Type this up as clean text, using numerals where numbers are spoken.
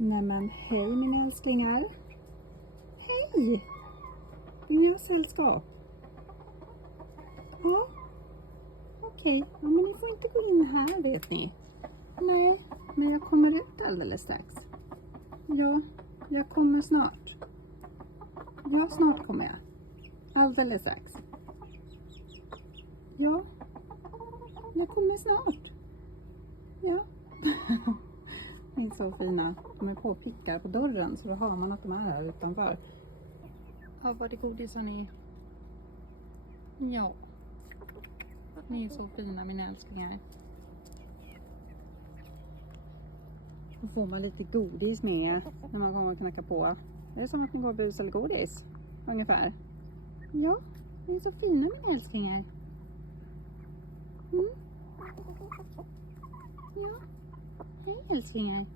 Nämen, hej mina älsklingar. Hej! Vill ni ha sällskap? Ja, okej. Ja, men ni får inte gå in här, vet ni. Nej, men jag kommer ut alldeles strax. Ja, jag kommer snart. Ja, snart kommer jag. Alldeles strax. Ja, jag kommer snart. Ja. De är så fina. De är påpickar på dörren så då hör man att de är här utanför. Ja, var det godis hörni? Ja. Ni är så fina mina älsklingar. Då får man lite godis med när man kommer att knacka på. Det är som att ni går bus eller godis. Ungefär. Ja, ni är så fina mina älsklingar. Mm. Ja, hej älsklingar.